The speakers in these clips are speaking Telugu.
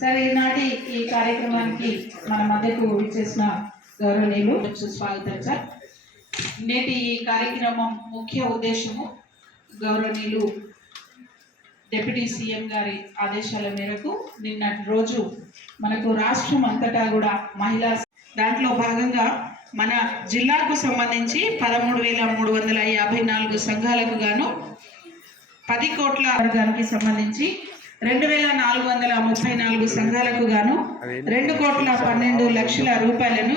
సరే ఈనాటి ఈ కార్యక్రమానికి మన మధ్యకు ఇచ్చేసిన గౌరవనీయులు స్వాగతం సార్. నేటి ఈ కార్యక్రమం ముఖ్య ఉద్దేశము గౌరవనీయులు డిప్యూటీ సీఎం గారి ఆదేశాల మేరకు నిన్నటి రోజు మనకు రాష్ట్రం అంతటా కూడా మహిళా దాంట్లో భాగంగా మన జిల్లాకు సంబంధించి పదమూడు వేల మూడు వందల యాభై నాలుగు సంఘాలకు గాను పది కోట్ల వర్గానికి సంబంధించి రెండు వేల నాలుగు వందల ముప్పై నాలుగు సంఘాలకు గాను రెండు కోట్ల పన్నెండు లక్షల రూపాయలను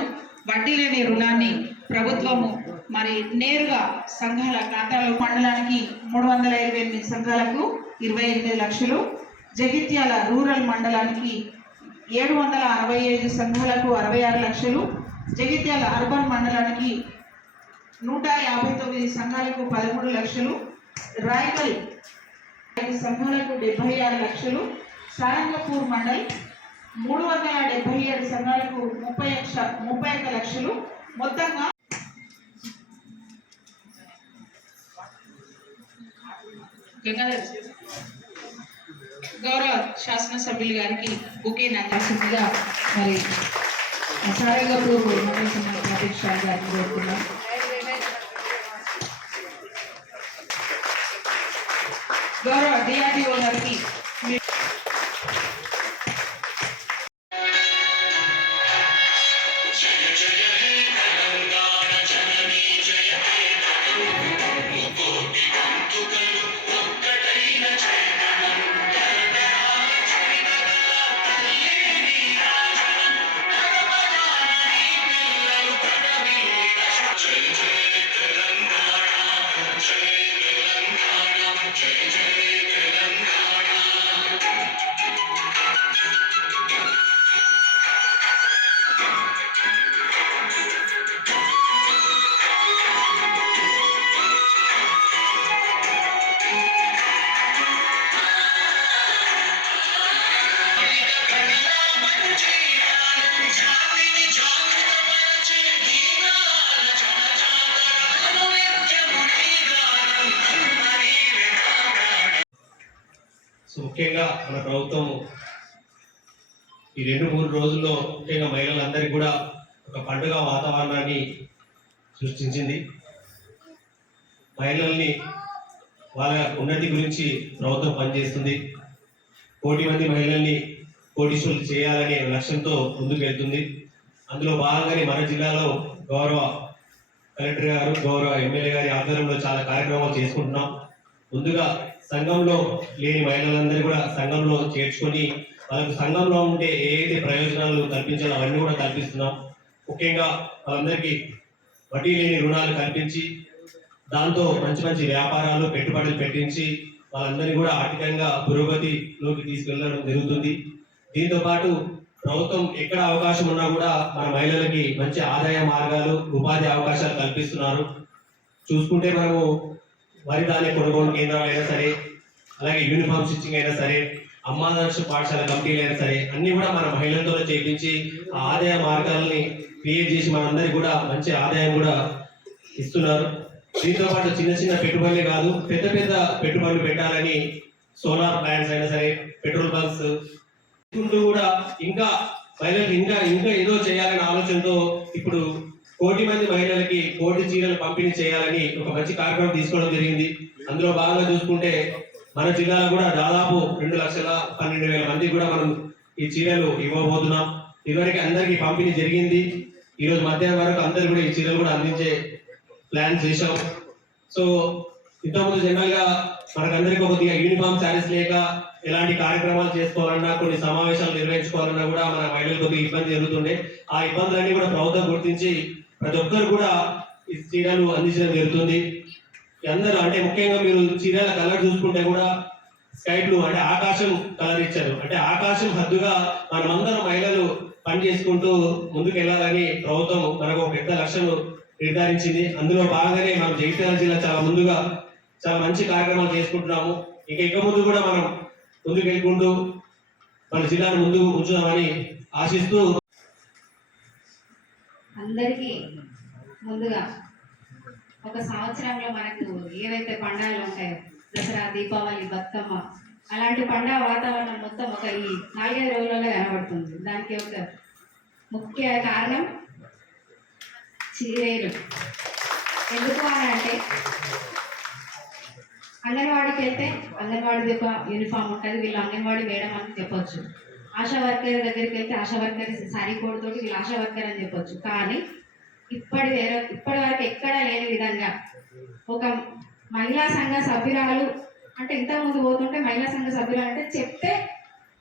వడ్డీ లేని రుణాన్ని ప్రభుత్వము మరి నేరుగా సంఘాల ఖాతాలో మండలానికి మూడు వందల ఇరవై ఎనిమిది సంఘాలకు ఇరవై ఎనిమిది లక్షలు జగిత్యాల రూరల్ మండలానికి ఏడు వందల అరవై ఐదు సంఘాలకు అరవై ఆరు లక్షలు జగిత్యాల అర్బన్ మండలానికి నూట యాభై తొమ్మిది సంఘాలకు పదమూడు లక్షలు రాయకల్ ఐదు సంఘాలకు డెబ్బై ఆరు లక్షలు సారంగపూర్ మండల్ మూడు వందల డెబ్బై ఏడు సంఘాలకు ముప్పై లక్ష ముప్పై ఒక్క లక్షలు. మొత్తంగా గౌరవ శాసనసభ్యులు గారికి బుకే నచ్చిందిగా మరి సారంగపూర్ మండల సంఘం అధ్యక్ష గారిని కోరుతున్నాం గౌరవ డిఆర్డిఓ గారికి మన ప్రభుత్వం ఈ రెండు మూడు రోజుల్లో ముఖ్యంగా మహిళలందరికీ కూడా ఒక పండుగ వాతావరణాన్ని సృష్టించింది. మహిళల్ని వాళ్ళ ఉన్నతి గురించి ప్రభుత్వం పనిచేస్తుంది. కోటి మంది మహిళల్ని కోటీశ్వరులు చేయాలనే లక్ష్యంతో ముందుకు వెళ్తుంది. అందులో భాగంగానే మన జిల్లాలో గౌరవ కలెక్టర్ గారు గౌరవ ఎమ్మెల్యే గారి ఆధ్వర్యంలో చాలా కార్యక్రమాలు చేసుకుంటున్నాం. ముందుగా సంఘంలో లేని మహిళలందరూ కూడా సంఘంలో చేర్చుకొని వాళ్ళకు సంఘంలో ఉంటే ఏ ప్రయోజనాలు కల్పించాలో అవన్నీ కూడా కల్పిస్తున్నాం. ముఖ్యంగా వాళ్ళందరికీ వడ్డీ లేని రుణాలు కల్పించి దాంతో మంచి మంచి వ్యాపారాలు పెట్టుబడులు పెట్టించి వాళ్ళందరినీ కూడా ఆర్థికంగా పురోగతిలోకి తీసుకెళ్ళడం జరుగుతుంది. దీంతో పాటు ప్రభుత్వం ఎక్కడ అవకాశం ఉన్నా కూడా మన మహిళలకి మంచి ఆదాయ మార్గాలు ఉపాధి అవకాశాలు కల్పిస్తున్నారు. చూసుకుంటే మనము వరి ధాన్య కొనుగోలు కేంద్రాలు అయినా సరే అలాగే యూనిఫామ్ స్టిచ్చింగ్ అయినా సరే అమ్మాదర్శ పాఠశాల కమిటీలు అయినా సరే అన్ని కూడా మన మహిళలతో చేపించి ఆ ఆదాయ మార్గాల్ని క్రియేట్ చేసి మనందరికి కూడా మంచి ఆదాయం కూడా ఇస్తున్నారు. దీంతో పాటు చిన్న చిన్న పెట్టుబడులే కాదు పెద్ద పెద్ద పెట్టుబడులు పెట్టాలని సోలార్ ప్లాంట్స్ అయినా సరే పెట్రోల్ బంక్స్ ఇప్పుడు కూడా ఇంకా మహిళలకు ఇంకా ఇంకా ఏదో చేయాలనే ఆలోచనతో ఇప్పుడు కోటి మంది మహిళలకి కోటి చీరలు పంపిణీ చేయాలని ఒక మంచి కార్యక్రమం తీసుకోవడం జరిగింది. అందులో భాగంగా చూసుకుంటే మన జిల్లాలో కూడా దాదాపు రెండు లక్షల పన్నెండు వేల మంది కూడా మనం ఈ చీరలు ఇవ్వబోతున్నాం. ఇదివరకు అందరికీ పంపిణీ జరిగింది. ఈ రోజు మధ్యాహ్నం వరకు అందరు కూడా ఈ చీరలు కూడా అందించే ప్లాన్ చేశాం. సో ఇంతకుముందు జనరల్గా మనకందరికీ కొద్దిగా యూనిఫామ్ శారీస్ లేక ఎలాంటి కార్యక్రమాలు చేసుకోవాలన్నా కొన్ని సమావేశాలు నిర్వహించుకోవాలన్నా కూడా మన మహిళలు కొద్దిగా ఇబ్బంది జరుగుతుండే. ఆ ఇబ్బందులన్నీ కూడా ప్రభుత్వం గుర్తించి ప్రతి ఒక్కరు కూడా ఈ చీరలు అందించడం జరుగుతుంది. అందరూ అంటే ముఖ్యంగా మీరు చీరల కలర్ చూసుకుంటే కూడా స్కై బ్లూ అంటే ఆకాశం కలర్ ఇచ్చారు. అంటే ఆకాశం హద్దుగా మనమందరం మహిళలు పని చేసుకుంటూ ముందుకు వెళ్ళాలని ప్రభుత్వం మనకు ఒక పెద్ద లక్ష్యం నిర్ధారించింది. అందులో భాగంగానే మనం జగిత్యాల జిల్లా చాలా ముందుగా చాలా మంచి కార్యక్రమాలు చేసుకుంటున్నాము. ఇక ఇక ముందు కూడా మనం ముందుకు వెళ్ళుకుంటూ మన జిల్లాను ముందుకు ఉంచుదామని ఆశిస్తూ అందరికీ ముందుగా ఒక సంవత్సరంలో మనకు ఏవైతే పండుగలు ఉంటాయో దసరా దీపావళి బతుకమ్మ అలాంటి పండగ వాతావరణం మొత్తం ఒక ఈ నాలుగైదు రోజులలో కనబడుతుంది. దానికి ఒక ముఖ్య కారణం చీరేలు. ఎందుకు అని అంటే అంగన్వాడికి వెళ్తే అంగన్వాడి ఒక యూనిఫామ్ ఉంటుంది వీళ్ళు అంగన్వాడి మేడం అని చెప్పొచ్చు. ఆశా వర్కర్ దగ్గరికి వెళ్తే ఆశా వర్కర్ సారీ కోడ్ తోటి వీళ్ళు ఆశా వర్కర్ అని చెప్పొచ్చు. కానీ ఇప్పటి వేరే ఇప్పటి వరకు ఎక్కడా లేని విధంగా ఒక మహిళా సంఘ సభ్యురాలు అంటే ఇంతకుముందు పోతుంటే మహిళా సంఘ సభ్యురాలు అంటే చెప్తే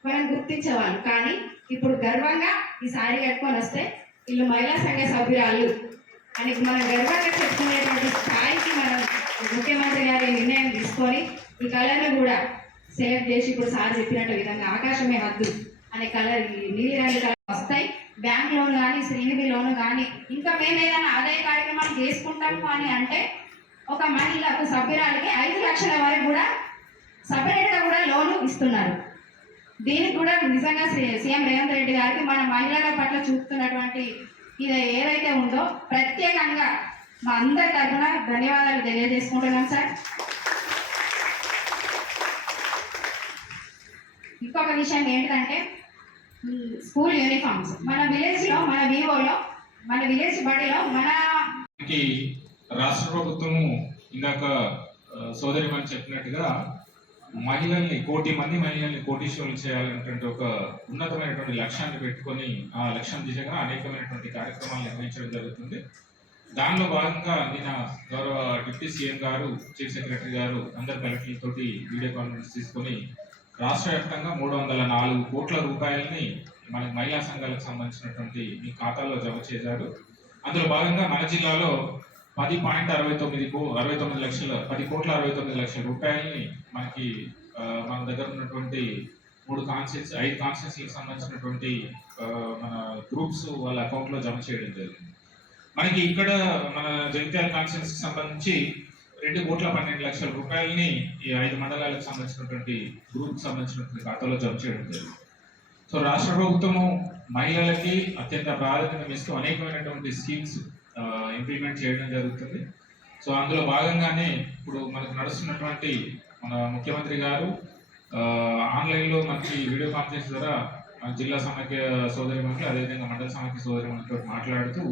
మనం గుర్తించేవాళ్ళు. కానీ ఇప్పుడు గర్వంగా ఈ సారీ కట్టుకొని వస్తే వీళ్ళు మహిళా సంఘ సభ్యురాలు అని మనం గర్వంగా చెప్పుకునేటువంటి స్థాయికి మనం ముఖ్యమంత్రి గారి నిర్ణయం తీసుకొని ఈ కళను కూడా సెలెక్ట్ చేసి ఇప్పుడు సార్ చెప్పినట్టు విధంగా ఆకాశమే హద్దు. అనే కలర్ ఈ నీలిరంగు కలర్ వస్తాయి. బ్యాంక్ లోన్ కానీ శ్రీనిధి లోన్ కానీ ఇంకా మేము ఏదైనా ఆదాయ కార్యక్రమాలు చేసుకుంటాము అని అంటే ఒక మహిళకు సభ్యురాలకి ఐదు లక్షల వరకు కూడా సపరేట్గా కూడా లోను ఇస్తున్నారు. దీనికి కూడా నిజంగా సీఎం రేవంత్ రెడ్డి గారికి మన మహిళల పట్ల చూపుతున్నటువంటి ఇది ఏదైతే ఉందో ప్రత్యేకంగా మా అందరి తరఫున ధన్యవాదాలు తెలియజేసుకుంటున్నాం సార్. ఇంకొక విషయం ఏంటంటే స్కూల్ యూనిఫామ్స్. మన విలేజ్లో మన వివోలో మన విలేజ్ బడిలో మన మనకి రాష్ట్ర ప్రభుత్వము ఇందాక సోదరి మనం చెప్పినట్టుగా మహిళల్ని కోటి మంది మహిళల్ని కోటీశ్వరులు చేయాలనేటువంటి ఒక ఉన్నతమైనటువంటి లక్ష్యాన్ని పెట్టుకొని ఆ లక్ష్యం దిశగా అనేకమైనటువంటి కార్యక్రమాలు నిర్వహించడం జరుగుతుంది. దానిలో భాగంగా నిన్న గౌరవ డిప్యూటీ సీఎం గారు చీఫ్ సెక్రటరీ గారు అందరు కలెక్టర్లతోటి వీడియో కాన్ఫరెన్స్ తీసుకొని రాష్ట్ర వ్యాప్తంగా మూడు వందల నాలుగు కోట్ల రూపాయలని మనకి మహిళా సంఘాలకు సంబంధించినటువంటి మీ ఖాతాలో జమ చేశారు. అందులో భాగంగా మన జిల్లాలో పది పాయింట్ అరవై తొమ్మిది కో అరవై తొమ్మిది లక్షల పది కోట్ల అరవై తొమ్మిది లక్షల రూపాయలని మనకి మన దగ్గర ఉన్నటువంటి మూడు కాన్సెన్స్ ఐదు కాన్సెన్స్లకు సంబంధించినటువంటి మన గ్రూప్స్ వాళ్ళ అకౌంట్లో జమ చేయడం జరిగింది. మనకి ఇక్కడ మన జగిత్యాల కాన్సెన్స్కి సంబంధించి రెండు కోట్ల పన్నెండు లక్షల రూపాయలని ఈ ఐదు మండలాలకు సంబంధించినటువంటి గ్రూప్ సంబంధించినటువంటి ఖాతాలో జమ చేయడం జరిగింది. సో రాష్ట్ర ప్రభుత్వము మహిళలకి అత్యంత ప్రాధాన్యత ఇస్తూ అనేకమైనటువంటి స్కీమ్స్ ఇంప్లిమెంట్ చేయడం జరుగుతుంది. సో అందులో భాగంగానే ఇప్పుడు మనకు నడుస్తున్నటువంటి మన ముఖ్యమంత్రి గారు ఆన్లైన్లో మనకి వీడియో కాన్ఫరెన్స్ ద్వారా జిల్లా సమాఖ్య సోదరి మనకి అదేవిధంగా మండల సమాఖ్య సోదరి మనతో మాట్లాడుతూ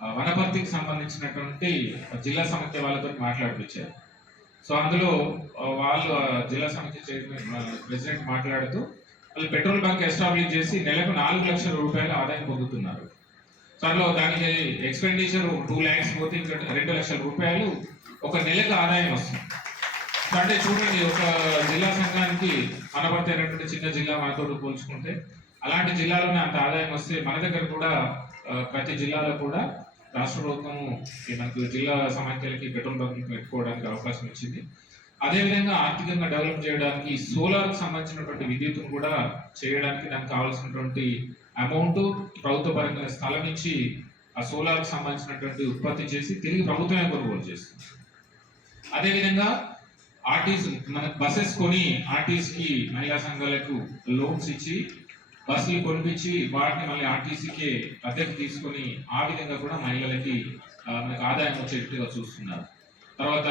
వనపర్తికి సంబంధించినటువంటి జిల్లా సమైక్య వాళ్ళతో మాట్లాడిపించారు. సో అందులో వాళ్ళు జిల్లా సమైక్య చైర్మన్ ప్రెసిడెంట్ మాట్లాడుతూ వాళ్ళు పెట్రోల్ బంక్ ఎస్టాబ్లిష్ చేసి నెలకు నాలుగు లక్షల రూపాయల ఆదాయం పొందుతున్నారు. సో అందులో దానికి ఎక్స్పెండిచర్ టూ ల్యాక్స్ పోతే ఇంకా రెండు లక్షల రూపాయలు ఒక నెలకు ఆదాయం వస్తుంది. అంటే చూడండి ఒక జిల్లా సంఘానికి వనపర్తి అయినటువంటి చిన్న జిల్లా మనతో పోల్చుకుంటే అలాంటి జిల్లాలోనే అంత ఆదాయం వస్తే మన దగ్గర కూడా ప్రతి జిల్లాలో కూడా రాష్ట్ర ప్రభుత్వము ఈ మనకు జిల్లా సమాఖ్యలకి పెట్రోల్ బంక్ పెట్టుకోవడానికి అవకాశం ఇచ్చింది. అదేవిధంగా ఆర్థికంగా డెవలప్ చేయడానికి సోలార్ సంబంధించినటువంటి విద్యుత్తును కూడా చేయడానికి దానికి కావాల్సినటువంటి అమౌంట్ ప్రభుత్వ పరంగా స్థలం ఇచ్చి ఆ సోలార్కి సంబంధించినటువంటి ఉత్పత్తి చేసి తిరిగి ప్రభుత్వమే కొనుగోలు చేస్తుంది. అదేవిధంగా ఆర్టీస్ మన బస్సెస్ కొని ఆర్టీస్కి మహిళా సంఘాలకు లోన్స్ ఇచ్చి బస్సులు కొనిపించి వాటిని మళ్ళీ ఆర్టీసీకి అద్దెకు తీసుకొని ఆ విధంగా కూడా మహిళలకి మనకు ఆదాయం వచ్చేట్టుగా చూస్తున్నారు. తర్వాత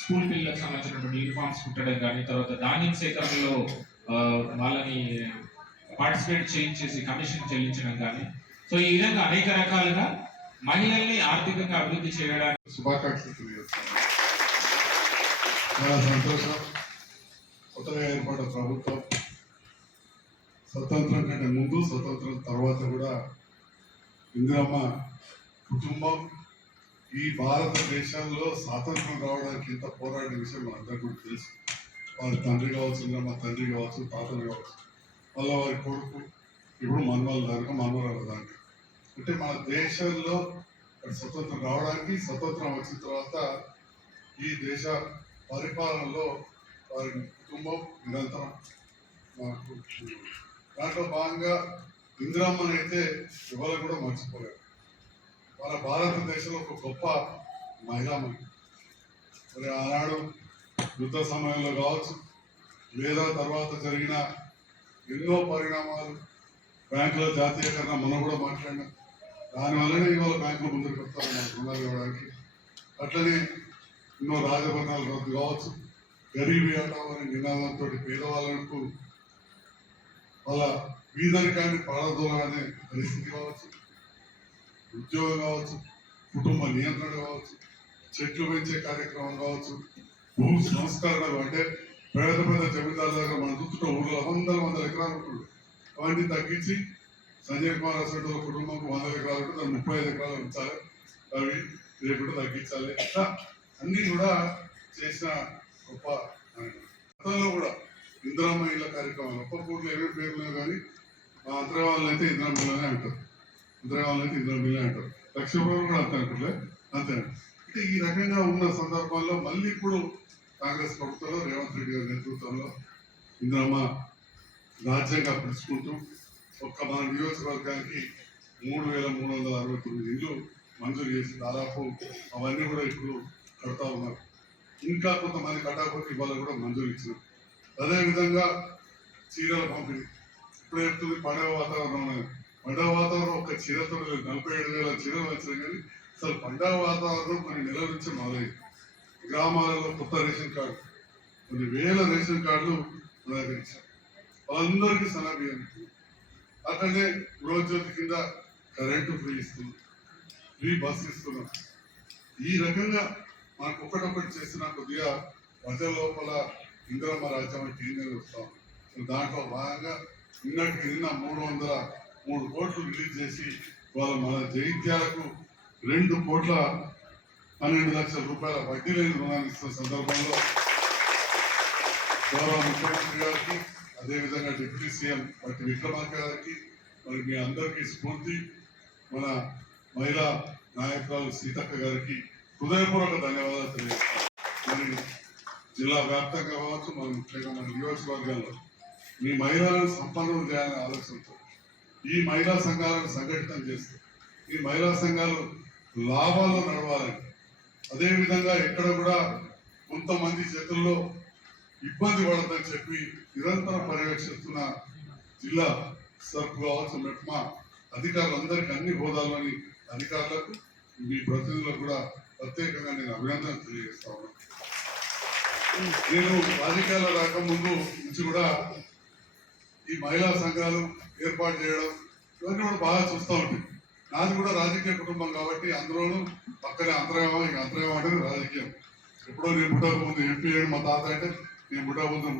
స్కూల్ పిల్లలకు సంబంధించినటువంటి యూనిఫామ్స్ కుట్టడం కానీ తర్వాత ధాన్యం సేకరణలో వాళ్ళని పార్టిసిపేట్ చేయించేసి కమిషన్ చెల్లించడం కానీ. సో ఈ విధంగా అనేక రకాలుగా మహిళల్ని ఆర్థికంగా అభివృద్ధి చేయడానికి శుభాకాంక్షలు చాలా సంతోషం. కొత్తగా ఏర్పడ్డ ప్రభుత్వం స్వతంత్రం కంటే ముందు స్వతంత్రం తర్వాత కూడా ఇందిరమ్మ కుటుంబం ఈ భారతదేశంలో స్వాతంత్రం రావడానికి ఎంత పోరాడిన విషయం మనందరికీ కూడా తెలుసు. వారి తండ్రి కావచ్చు ఇందిరమ్మ తండ్రి కావచ్చు తాతలు కావచ్చు వాళ్ళ వారి కొడుకు ఇప్పుడు మనవాళ్ళ దాకా మనవరాల దానికి అంటే మన దేశంలో స్వతంత్రం రావడానికి స్వతంత్రం వచ్చిన తర్వాత ఈ దేశ పరిపాలనలో వారి కుటుంబం నిరంతరం మాకు దాంట్లో భాగంగా ఇందిరమ్మని అయితే ఎవరు కూడా మర్చిపోలేదు. మన భారతదేశంలో ఒక గొప్ప మహిళామణి మరి ఆనాడు యుద్ధ సమయంలో కావచ్చు లేదా తర్వాత జరిగిన ఎన్నో పరిణామాలు బ్యాంకుల జాతీయకరణ మనం కూడా మాట్లాడినాం. దానివల్లనే ఇవాళ బ్యాంకులు ముందుకు పెడతారు మనకు రుణాలు ఇవ్వడానికి. అట్లనే ఎన్నో రాజభరణాలు రద్దు కావచ్చు. గరీబీ ఆటం అనే నినాదంతో పేదవాళ్ళకు వాళ్ళ వీధరికాన్ని పారదోలనే పరిస్థితి కావచ్చు. ఉద్యోగం కావచ్చు కుటుంబ నియంత్రణ కావచ్చు చెట్లు పెంచే కార్యక్రమం కావచ్చు భూమి సంస్కరణ అంటే పేద పెద్ద జమీందారు దగ్గర మన చూస్తున్న ఊళ్ళో వందల వందల ఎకరాలు ఉంటుంది. అవన్నీ తగ్గించి సంజయ్ కుమార్ అసలు కుటుంబంకు వందల ఎకరాలు ఉంటే దాన్ని ముప్పై ఐదు ఎకరాలు ఉంచాలి. అవి రేపు తగ్గించాలి. అన్నీ అన్ని కూడా చేసిన గొప్ప గతంలో కూడా ఇందిరామ్మ ఇళ్ళ కార్యక్రమాలు ఒక్క ఊర్లో ఏమేమి పేర్లు కానీ ఆ అంతర్వాళ్ళు అయితే ఇందిరామ్మ అంటారు. ఇందిరావాళ్ళు అయితే ఇందిరామ్మ అంటారు. లక్ష్మీపురం కూడా అంతే అనుకుంటే అంతే అంటే ఈ రకంగా ఉన్న సందర్భాల్లో మళ్ళీ ఇప్పుడు కాంగ్రెస్ ప్రభుత్వంలో రేవంత్ రెడ్డి గారి నేతృత్వంలో ఇందిరమ్మ రాజ్యంగా పిలుచుకుంటూ ఒక్క మన నియోజకవర్గానికి మూడు వేల మూడు వందల అరవై తొమ్మిది ఇళ్ళు మంజూరు చేసి దాదాపు అవన్నీ కూడా ఇప్పుడు కడతా ఉన్నారు. ఇంకా కొంతమంది కట్టాకపోతే ఇవాళ కూడా మంజూరు ఇచ్చినారు. అదేవిధంగా చీరల పంపిణీ. ఇప్పుడు చెప్తుంది పండగ వాతావరణం పండగ వాతావరణం ఒక చీరతో నలభై ఏడు వేల చీరలు వచ్చినాయి కానీ అసలు పండగ వాతావరణం కొన్ని నెలల నుంచి మొదలైంది గ్రామాలలో కొత్త రేషన్ కార్డు కొన్ని వేల రేషన్ కార్డులు మన వాళ్ళందరికీ సన్నబియ్యం అట్లనే గృహజ్యోతి కింద కరెంటు ఫ్రీ ఇస్తున్నాం. ఫ్రీ బస్ ఇస్తున్నాం. ఈ రకంగా మనకు ఒకటొకటి చేసిన కొద్దిగా ప్రజల లోపల ఇందులో రాజ్యం అంటే చేంజ్ వస్తాం దాంట్లో భాగంగా నిన్నటికి నిన్న మూడు వందల మూడు కోట్లు రిలీజ్ చేసి వాళ్ళ మన జైత్యాలకు రెండు కోట్ల పన్నెండు లక్షల రూపాయల వడ్డీ లేని రుణాలు ఇస్తున్న సందర్భంలో గౌరవ ముఖ్యమంత్రి గారికి అదేవిధంగా డిప్యూటీ సీఎం బట్టి విక్రమార్క గారికి మరి మీ అందరికీ స్ఫూర్తి. మన మహిళా నాయకురాలు సీతక్క గారికి హృదయపూర్వక ధన్యవాదాలు తెలియజేస్తాను మరి జిల్లా వ్యాప్తంగా కావచ్చు మన ముఖ్యంగా మన నియోజకవర్గాల్లో మీ మహిళలను సంపన్నం చేయాలనే ఆలోచనతో ఈ మహిళా సంఘాలను సంఘటితం చేస్తూ ఈ మహిళా సంఘాలు లాభాల్లో నడవాలని అదేవిధంగా ఎక్కడ కూడా కొంతమంది చేతుల్లో ఇబ్బంది పడదని చెప్పి నిరంతరం పర్యవేక్షిస్తున్న జిల్లా సర్పు కావచ్చు మెట్మా అధికారులందరికీ అన్ని హోదాలని అధికారులకు మీ ప్రతినిధులకు కూడా ప్రత్యేకంగా నేను అభినందనలు తెలియజేస్తా ఉన్నాను. నేను రాజకీయాల్లో రాకముందు నుంచి కూడా ఈ మహిళా సంఘాలు ఏర్పాటు చేయడం ఇవన్నీ కూడా బాగా చూస్తూ ఉంటాయి. నాది కూడా రాజకీయ కుటుంబం కాబట్టి అందులోనూ పక్కనే అంతర్గామం ఇక అంతర్గామం అంటే రాజకీయం. ఎప్పుడో నేను పుట్టకముందు ఎంపీ అయ్యాడు మా తాత అంటే నేను పుట్టకముందు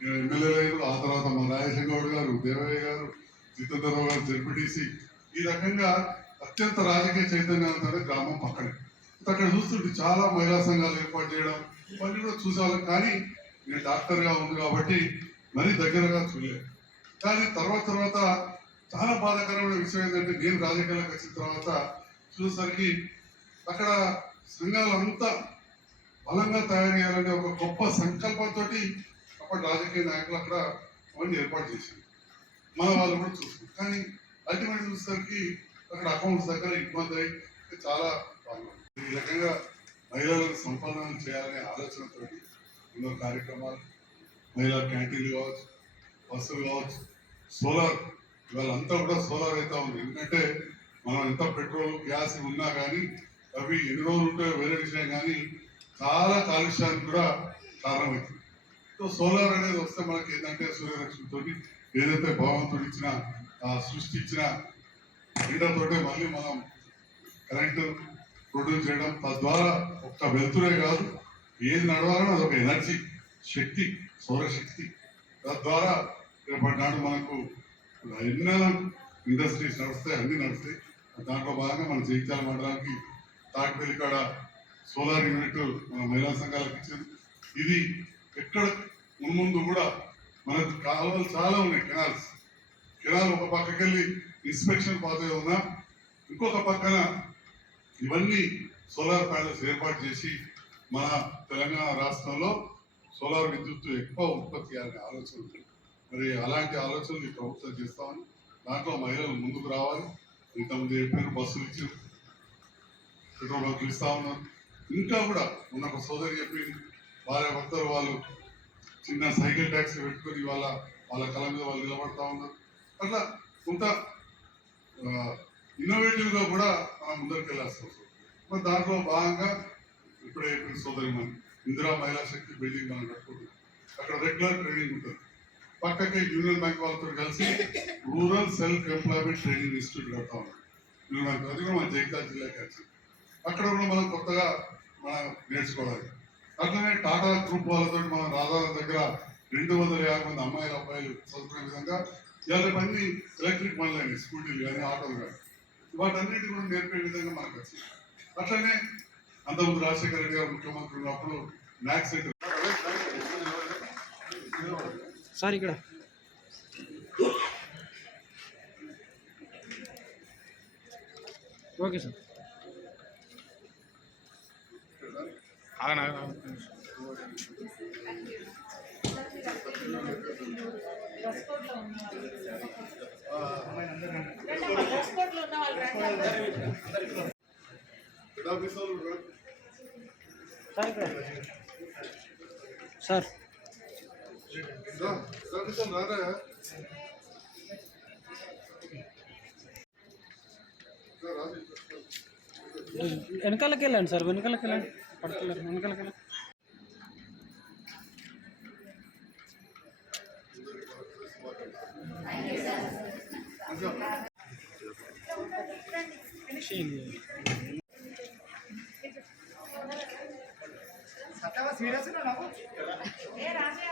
నేను ఎమ్మెల్యే లేదు ఆ తర్వాత మా రాజశేఖర్ గౌడ్ గారు దేవయ్య గారు జితేంద్రరావు గారు జడ్పీటీసీ. ఈ రకంగా అత్యంత రాజకీయ చైతన్యం అంటే గ్రామం పక్కనే. అక్కడ చూస్తుంటే చాలా మహిళా సంఘాలు ఏర్పాటు చేయడం ఇవన్నీ కూడా చూసేవాళ్ళం. కానీ నేను డాక్టర్గా ఉంది కాబట్టి మరీ దగ్గరగా చూడలేదు. కానీ తర్వాత తర్వాత చాలా బాధాకరమైన విషయం ఏంటంటే నేను రాజకీయాలకు వచ్చిన తర్వాత చూసేసరికి అక్కడ సంఘాలంతా బలంగా తయారు చేయాలనే ఒక గొప్ప సంకల్పంతో అప్పటి రాజకీయ నాయకులు అక్కడ అవన్నీ ఏర్పాటు చేశారు. మన వాళ్ళు కూడా చూసుకున్నారు. కానీ అల్టిమేట్ చూసేసరికి అక్కడ అకౌంట్స్ దగ్గర ఇబ్బంది అయ్యి చాలా బాగుంది ఈ రకంగా మహిళలకు సంపాదన చేయాలనే ఆలోచనతో ఎన్నో కార్యక్రమాలు మహిళా క్యాంటీన్లు కావచ్చు బస్సులు కావచ్చు సోలార్ ఇవాళ అంతా కూడా సోలార్ అయితే ఉంది. ఎందుకంటే మనం ఎంత పెట్రోల్ గ్యాస్ ఉన్నా కానీ అవి ఎన్ని రోజులు ఉంటాయో వేరే విషయం కానీ చాలా కాలుష్యానికి కూడా కారణమవుతుంది సో సోలార్ అనేది వస్తే మనకి ఏంటంటే సూర్యరక్షణతో ఏదైతే భగవంతుడు ఇచ్చిన సృష్టించిన సృష్టి మళ్ళీ మనం కరెంటు ప్రొడ్యూస్ చేయడం తద్వారా ఒక్క వెలుతురే కాదు ఏది నడవాలన్నా అదొక ఎనర్జీ శక్తి సౌరశక్తి. తద్వారా రేపటి నాడు మనకు ఎన్నో ఇండస్ట్రీస్ నడుస్తాయి అన్నీ నడుస్తాయి. దాంట్లో భాగంగా మన జీవితాలు మండలానికి తాటిపల్లి కాడ సోలార్ యూనిట్ మన మహిళా సంఘాలకు ఇచ్చింది ఇది ఎక్కడ మున్ముందు కూడా మనకు కాలువలు చాలా ఉన్నాయి కెనాల్స్. కెనాల్ ఒక పక్కకెళ్ళి ఇన్స్పెక్షన్ పాత ఉన్నా ఇంకొక పక్కన ఇవన్నీ సోలార్ ప్యానల్స్ ఏర్పాటు చేసి మన తెలంగాణ రాష్ట్రంలో సోలార్ విద్యుత్ ఎక్కువ ఉత్పత్తి చేయాలనే ఆలోచన ఉంది. మరి అలాంటి ఆలోచనలు ప్రభుత్వం చేస్తామని దాంట్లో మహిళలు ముందుకు రావాలి. ఇంతమంది పేరు బస్సులు ఇచ్చి పెట్రోల్ బంకులు ఇస్తా ఉన్నారు. ఇంకా కూడా మొన్న ఒక సోదరి చెప్పింది భార్య భర్తలు వాళ్ళు చిన్న సైకిల్ ట్యాక్సీ పెట్టుకొని వాళ్ళ వాళ్ళ కళ మీద వాళ్ళు నిలబడతా ఉన్నారు. అట్లా కొంత ఇన్నోవేటివ్గా కూడా మనం ముందరికెళ్ళాల్సి వస్తుంది మరి దాంట్లో భాగంగా ఇప్పుడే ఇప్పుడు సోదరి మనం ఇందిరా మహిళా శక్తి బిల్డింగ్ మనం కట్టుకుంటున్నాం. అక్కడ రెగ్యులర్ ట్రైనింగ్ ఉంటుంది. పక్కకి యూనియన్ బ్యాంక్ వాళ్ళతో కలిసి rural self employment training institute కడతా ఉన్నాం. యూనియన్ బ్యాంక్ అది కూడా మన జగిత్యాల జిల్లాకి వచ్చింది అక్కడ కూడా మనం కొత్తగా మనం నేర్చుకోవాలి. అట్లనే టాటా గ్రూప్ వాళ్ళతో మనం రాధాల దగ్గర రెండు వందల యాభై మంది అమ్మాయిలు అబ్బాయిలు చదువుకునే విధంగా ఇవాళ అన్ని ఎలక్ట్రిక్ బండ్లు అయినాయి స్కూటీలు కానీ ఆటోలు కానీ. వాటన్నిటి కూడా నేర్పే విధంగా మనకు వచ్చింది అట్లనే అంతకుముందు రాజశేఖర రెడ్డి గారు ముఖ్యమంత్రి ఉన్నప్పుడు మ్యాథ్స్ సెంటర్ సార్ ఇక్కడ. Okay sir. ఆగను, ఆగను, సార్. సార్ వెనకాలకి వెళ్ళండి సార్ వెనకాలకి వెళ్ళండి పడుతున్నారు వెనకాలకి వెళ్ళండి రాజయ్య?